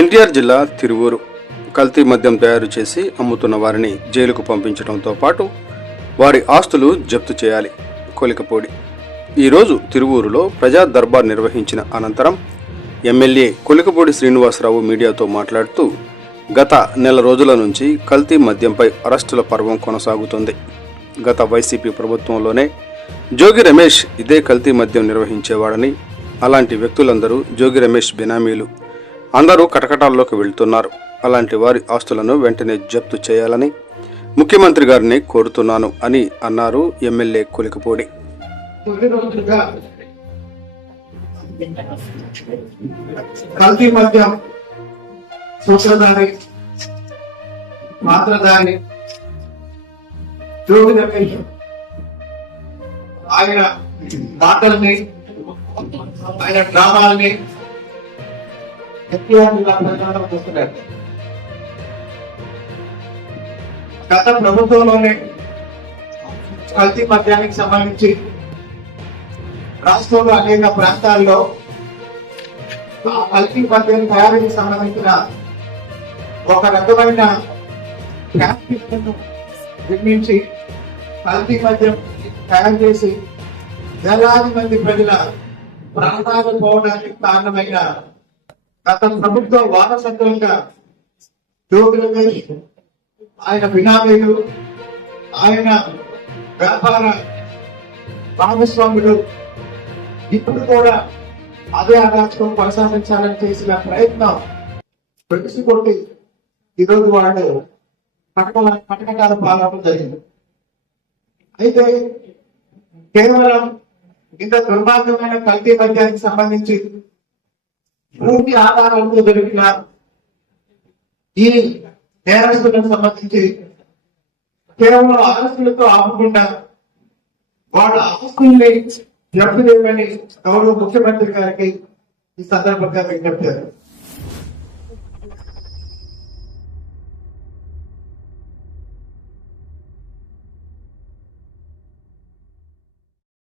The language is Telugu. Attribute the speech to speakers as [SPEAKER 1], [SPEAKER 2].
[SPEAKER 1] ఎన్టీఆర్ జిల్లా తిరువూరు. కల్తీ మద్యం తయారు చేసి అమ్ముతున్న వారిని జైలుకు పంపించడంతో పాటు వారి ఆస్తులు జప్తు చేయాలి. కొలికపూడి. ఈరోజు తిరువూరులో ప్రజా దర్బార్ నిర్వహించిన అనంతరం ఎమ్మెల్యే కొలికపూడి శ్రీనివాసరావు మీడియాతో మాట్లాడుతూ గత నెల రోజుల నుంచి కల్తీ మద్యంపై అరెస్టుల పర్వం కొనసాగుతుంది. గత వైసీపీ ప్రభుత్వంలోనే జోగి రమేష్ ఇదే కల్తీ మద్యం నిర్వహించేవాడని అలాంటి వ్యక్తులందరూ జోగి రమేష్ బినామీలు అందరూ కటకటాల్లోకి వెళ్తున్నారు. అలాంటి వారి ఆస్తులను వెంటనే జప్తు చేయాలని ముఖ్యమంత్రి గారిని కోరుతున్నాను అని అన్నారు ఎమ్మెల్యే కులికపూడి.
[SPEAKER 2] కల్తీ మద్యం సూత్రధారి మాత్రధారి జోగి రమేష్ ఆయన మాటల్ని ఆయన డ్రామాల్ని ఎక్కువ ప్రచారం చూస్తున్నారు. గత ప్రభుత్వంలోనే కల్తీ మద్యానికి సంబంధించి రాష్ట్రంలో అనేక ప్రాంతాల్లో కల్తీ మద్యం తయారీకి సంబంధించిన ఒక రకమైన ఫ్యాక్టరీలను నిర్మించి కల్తీ మద్యం తయారు చేసి వేలాది మంది ప్రజల ప్రాణాలు పోవడానికి కారణమైన గత ప్రభుత్వ వారసత్వంగా జోగి ఆయన బినామీలు ఆయన వ్యాపార భాగస్వాములు ఇప్పుడు కూడా అదే అరాచకం కొనసాగించాలని చేసిన ప్రయత్నం వెలిసి కొట్టి ఈరోజు వాళ్ళు పట్టణ పట్టణకాల పాలన జరిగింది. అయితే కేవలం ఇంత దుర్మార్గమైన కల్తీ మద్యానికి సంబంధించి పూర్తి ఆధారాలతో దొరికిన ఈ నేరస్తులకు సంబంధించి కేవలం అరెస్టులతో ఆపకుండా వాళ్ళ ఆస్తుల్ని జప్తు చేయమని గౌరవ ముఖ్యమంత్రి గారికి ఈ సందర్భంగా విజ్ఞప్తి